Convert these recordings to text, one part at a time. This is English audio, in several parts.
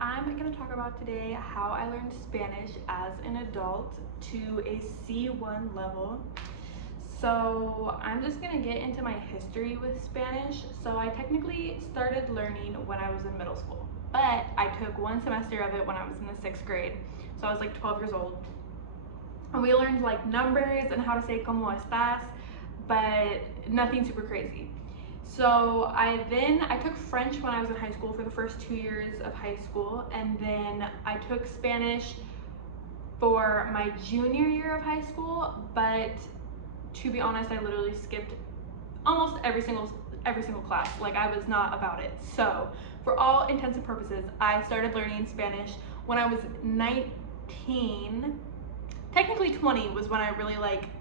I'm going to talk about today how I learned Spanish as an adult to a C1 level. So I'm just going to get into my history with Spanish. So I technically started learning when I was in middle school, but I took one semester of it when I was in the 6th grade. So I was like 12 years old. And we learned like numbers and how to say como estás, but nothing super crazy. So I took French when I was in high school for the first 2 years of high school, and then I took Spanish for my junior year of high school, but to be honest, I literally skipped almost every single class. Like, I was not about it. So for all intents and purposes, I started learning Spanish when I was 19. Technically 20 was when I really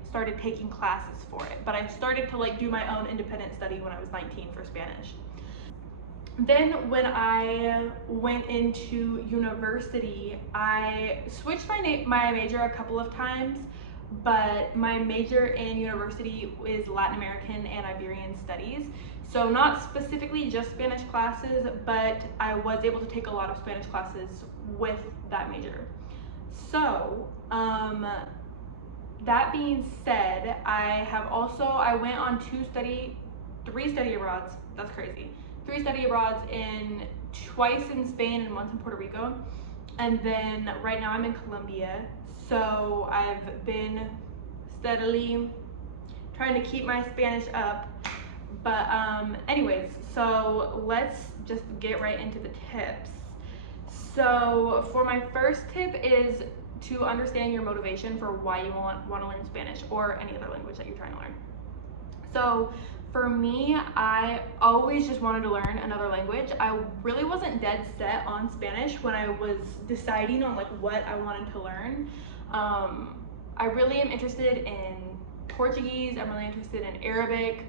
started taking classes for it, but I started to do my own independent study when I was 19 for Spanish. Then when I went into university, I switched my major a couple of times, but my major in university is Latin American and Iberian studies. So not specifically just Spanish classes, but I was able to take a lot of Spanish classes with that major. So, that being said, I went on 3 study abroads. That's crazy. 3 study abroads twice in Spain and once in Puerto Rico. And then right now I'm in Colombia. So I've been steadily trying to keep my Spanish up. But anyways, so let's just get right into the tips. So for my first tip is to understand your motivation for why you want to learn Spanish or any other language that you're trying to learn. So for me, I always just wanted to learn another language. I really wasn't dead set on Spanish when I was deciding on what I wanted to learn. I really am interested in Portuguese. I'm really interested in Arabic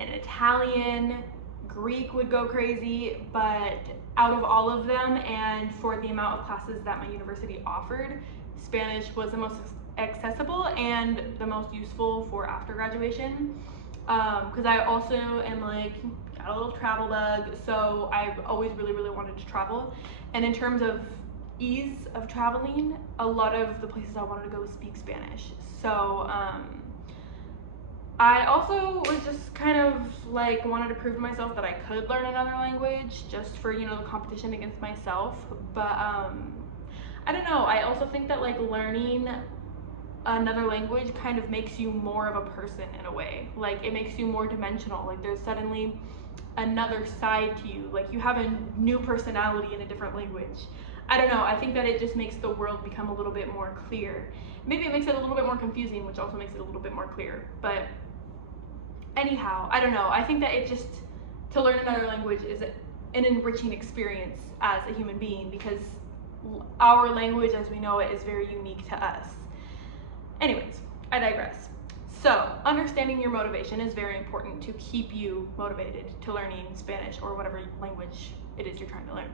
and Italian. Greek would go crazy, but out of all of them and for the amount of classes that my university offered, Spanish was the most accessible and the most useful for after graduation. Because I also am got a little travel bug, so I've always really wanted to travel. And in terms of ease of traveling, a lot of the places I wanted to go speak Spanish. So I also was just kind of wanted to prove to myself that I could learn another language just for, the competition against myself. But I don't know, I also think that learning another language kind of makes you more of a person in a way. It makes you more dimensional. There's suddenly another side to you. You have a new personality in a different language. I don't know, I think that it just makes the world become a little bit more clear. Maybe it makes it a little bit more confusing, which also makes it a little bit more clear. But anyhow, I don't know, I think that to learn another language is an enriching experience as a human being, because our language as we know it is very unique to us. Anyways, I digress. So, understanding your motivation is very important to keep you motivated to learning Spanish or whatever language it is you're trying to learn.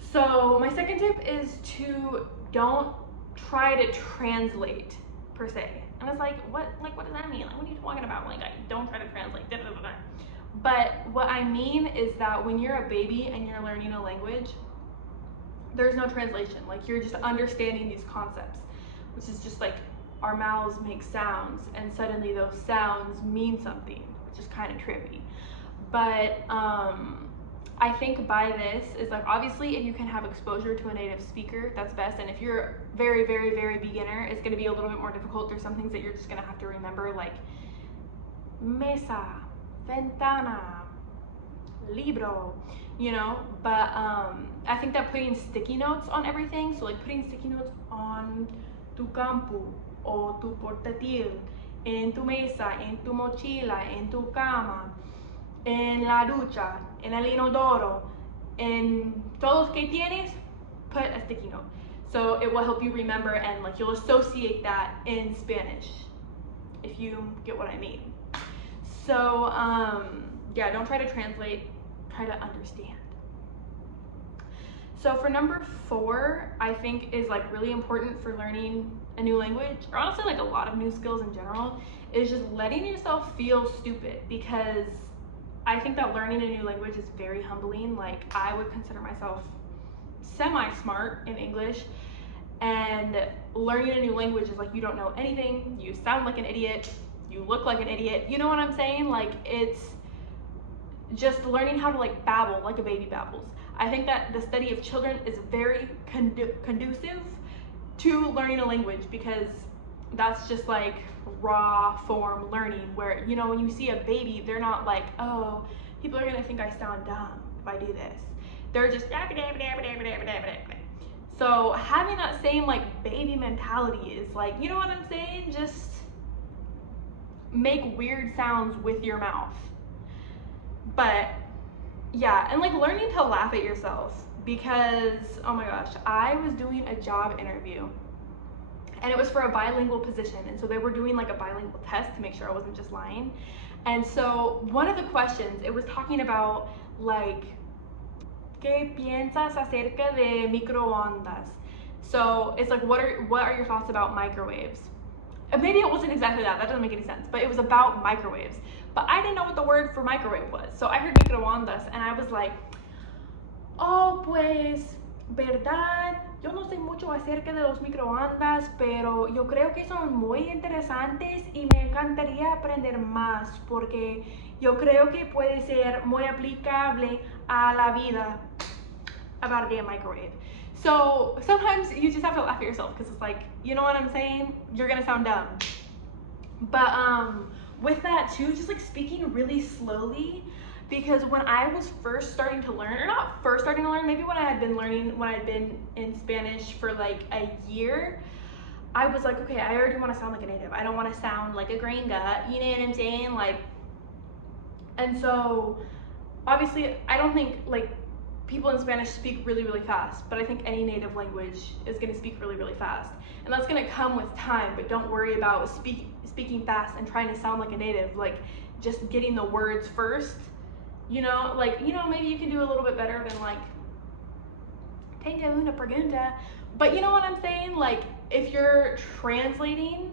So, my second tip is to don't try to translate per se. And it's what does that mean? What are you talking about? I don't try to translate. But what I mean is that when you're a baby and you're learning a language, there's no translation. You're just understanding these concepts, which is just our mouths make sounds, and suddenly those sounds mean something, which is kind of trippy. But I think by this is obviously if you can have exposure to a native speaker, that's best. And if you're very beginner, it's going to be a little bit more difficult. There's some things that you're just going to have to remember, like mesa, ventana, libro, but I think that putting sticky notes on everything, so putting sticky notes on tu campo o tu portátil, en tu mesa, en tu mochila, en tu cama, en la ducha, en el inodoro, en todos que tienes, put a sticky note. So it will help you remember, and you'll associate that in Spanish, if you get what I mean. So yeah, don't try to translate, try to understand. So for number 4, I think is really important for learning a new language, or honestly a lot of new skills in general, is just letting yourself feel stupid. Because I think that learning a new language is very humbling. Like, I would consider myself semi-smart in English, and learning a new language is like, you don't know anything, you sound like an idiot, you look like an idiot, you know what I'm saying? Like, it's just learning how to like babble like a baby babbles. I think that the study of children is very conducive to learning a language, because that's just like raw form learning, where, you know, when you see a baby, they're not like, oh, people are gonna think I sound dumb if I do this. They're just so having that same like baby mentality is like, you know what I'm saying, just make weird sounds with your mouth. But yeah, and like learning to laugh at yourself, because oh my gosh, I was doing a job interview and it was for a bilingual position, and so they were doing like a bilingual test to make sure I wasn't just lying. And so one of the questions, it was talking about like, ¿qué piensas acerca de microondas? So it's like, what are your thoughts about microwaves? And maybe it wasn't exactly that doesn't make any sense, but it was about microwaves. But I didn't know what the word for microwave was, so I heard microondas and I was like, oh, pues, verdad, yo no sé mucho acerca de los microondas, pero yo creo que son muy interesantes y me encantaría aprender más, porque yo creo que puede ser muy aplicable a la vida. About a damn microwave. So sometimes you just have to laugh at yourself, because it's like, you know what I'm saying? You're gonna sound dumb. But with that too, just like speaking really slowly, because when I was first starting to learn, or not first starting to learn, maybe when I'd been in Spanish for like a year, I was like, okay, I already want to sound like a native. I don't want to sound like a gringa, you know what I'm saying? Like, and so obviously I don't think like people in Spanish speak really, really fast, but I think any native language is going to speak really, really fast. And that's going to come with time, but don't worry about speaking fast and trying to sound like a native. Like, just getting the words first, you know, like, you know, maybe you can do a little bit better than like, tengo una pregunta. But you know what I'm saying? Like, if you're conjugating.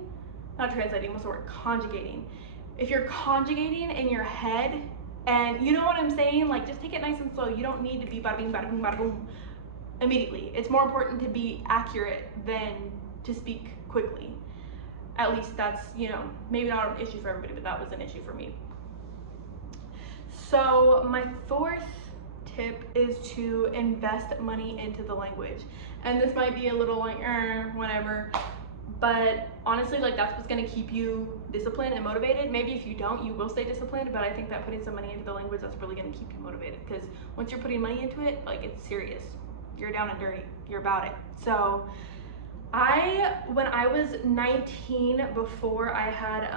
If you're conjugating in your head, and you know what I'm saying? Like, just take it nice and slow. You don't need to be bada bing, bada boom, bada boom immediately. It's more important to be accurate than to speak quickly. At least that's, you know, maybe not an issue for everybody, but that was an issue for me. So my fourth tip is to invest money into the language. And this might be a little like, whatever. But honestly, like, that's what's gonna keep you disciplined and motivated. Maybe if you don't, you will stay disciplined, but I think that putting some money into the language, that's really gonna keep you motivated, because once you're putting money into it, like, it's serious. You're down and dirty, you're about it. So when I was 19, before I had,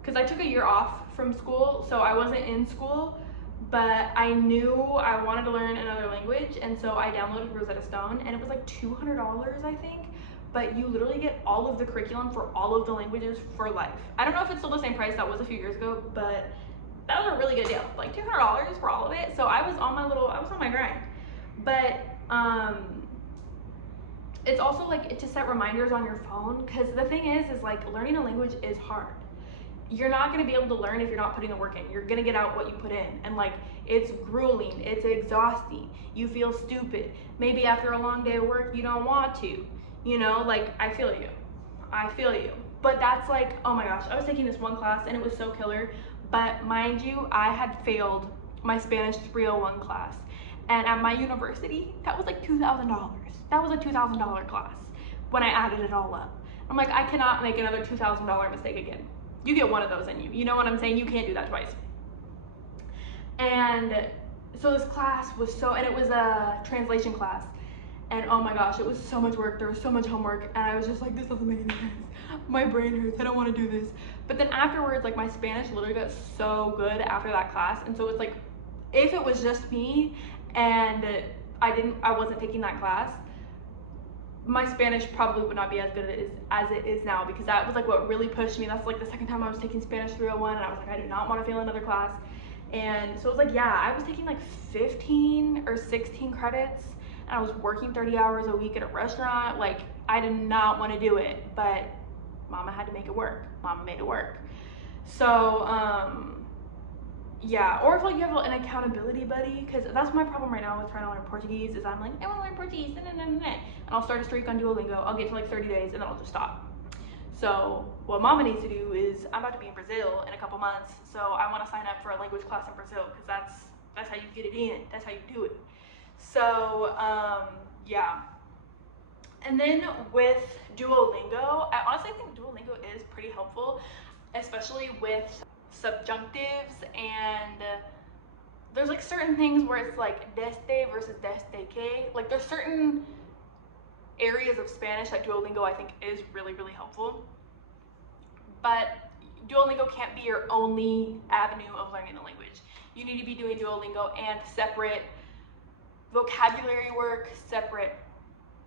because I took a year off from school, so I wasn't in school, but I knew I wanted to learn another language, and so I downloaded Rosetta Stone, and it was like $200, I think, but you literally get all of the curriculum for all of the languages for life. I don't know if it's still the same price, that was a few years ago, but that was a really good deal, like $200 for all of it. So I was on my grind. But it's also like to set reminders on your phone, because the thing is like, learning a language is hard. You're not going to be able to learn if you're not putting the work in. You're going to get out what you put in, and like, it's grueling, it's exhausting, you feel stupid. Maybe after a long day of work you don't want to, you know, like, I feel you. But that's like, oh my gosh, I was taking this one class and it was so killer, but mind you, I had failed my Spanish 301 class, and at my university that was like $2,000. That was a $2,000 class when I added it all up. I'm like, I cannot make another $2,000 mistake again. You get one of those in you. You know what I'm saying? You can't do that twice. And so this class was and it was a translation class. And oh my gosh, it was so much work. There was so much homework. And I was just like, this doesn't make any sense. My brain hurts. I don't want to do this. But then afterwards, like, my Spanish literally got so good after that class. And so it's like, if it was just me and I wasn't taking that class, my Spanish probably would not be as good as it is now, because that was like what really pushed me. That's like the second time I was taking Spanish 301, and I was like, I do not want to fail another class. And so it was like, yeah, I was taking like 15 or 16 credits, and I was working 30 hours a week at a restaurant. Like, I did not want to do it, but Mama had to make it work. Mama made it work. So yeah, or if like you have an accountability buddy, because that's my problem right now with trying to learn Portuguese, is I'm like, I want to learn Portuguese, and I'll start a streak on Duolingo, I'll get to like 30 days, and then I'll just stop. So what Mama needs to do is, I'm about to be in Brazil in a couple months, so I want to sign up for a language class in Brazil, because that's how you get it in, that's how you do it. So yeah. And then with Duolingo, I honestly think Duolingo is pretty helpful, especially with subjunctives, and there's like certain things where it's like desde versus desde que. Like there's certain areas of Spanish that Duolingo I think is really, really helpful. But Duolingo can't be your only avenue of learning the language. You need to be doing Duolingo and separate vocabulary work, separate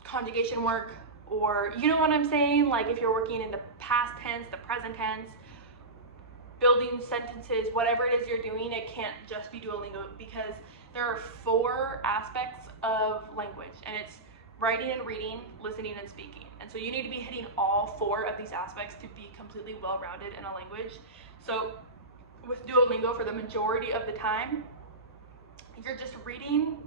conjugation work, or you know what I'm saying? Like if you're working in the past tense, the present tense, building sentences, whatever it is you're doing, it can't just be Duolingo, because there are 4 aspects of language, and it's writing and reading, listening and speaking. And so you need to be hitting all 4 of these aspects to be completely well-rounded in a language. So with Duolingo, for the majority of the time, you're just reading,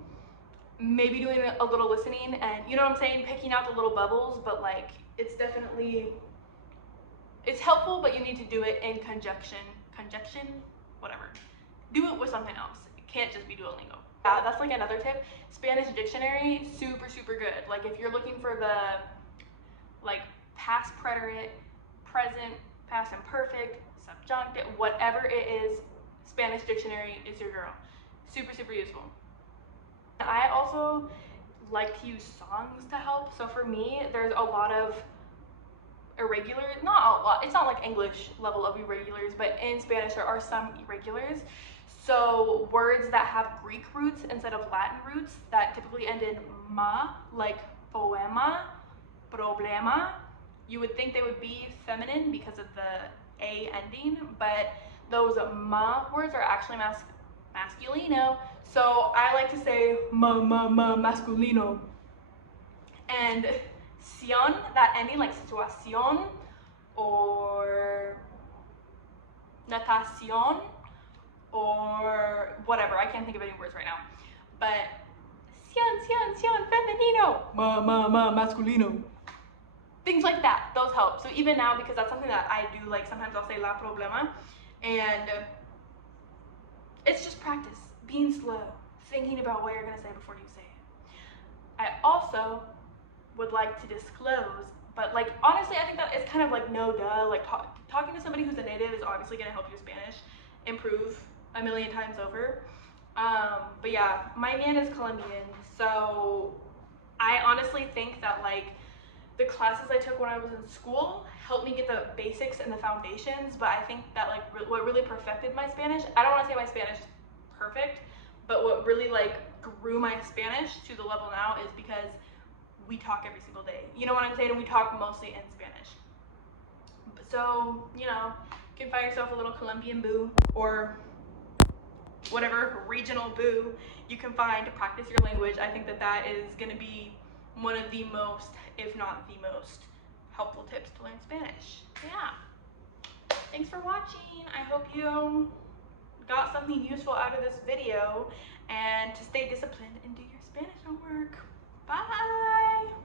maybe doing a little listening, and you know what I'm saying, picking out the little bubbles, but like it's definitely, it's helpful, but you need to do it in conjunction, whatever. Do it with something else. It can't just be Duolingo. Yeah, that's like another tip. Spanish dictionary, super, super good. Like if you're looking for the like past preterite, present, past imperfect, subjunctive, whatever it is, Spanish dictionary is your girl. Super, super useful. I also like to use songs to help. So for me, there's a lot of irregulars, not a lot, it's not like English level of irregulars, but in Spanish there are some irregulars. So words that have Greek roots instead of Latin roots that typically end in ma, like poema, problema, you would think they would be feminine because of the A ending, but those ma words are actually masculino. So I like to say masculino. And sion, that ending, like situación or natación or whatever, I can't think of any words right now, but sion femenino, masculino, things like that, those help. So even now, because that's something that I do, like sometimes I'll say la problema, and it's just practice, being slow, thinking about what you're gonna say before you say it. I also would like to disclose, but like honestly I think that it's kind of like no duh, like talking to somebody who's a native is obviously going to help your Spanish improve a million times over, but yeah, my man is Colombian, so I honestly think that like the classes I took when I was in school helped me get the basics and the foundations, but I think that like what really perfected my Spanish, I don't want to say my Spanish is perfect, but what really like grew my Spanish to the level now is because we talk every single day. You know what I'm saying? And we talk mostly in Spanish. So, you know, you can find yourself a little Colombian boo or whatever regional boo you can find to practice your language. I think that that is going to be one of the most, if not the most, helpful tips to learn Spanish. Yeah. Thanks for watching. I hope you got something useful out of this video, and to stay disciplined and do your Spanish homework. Bye!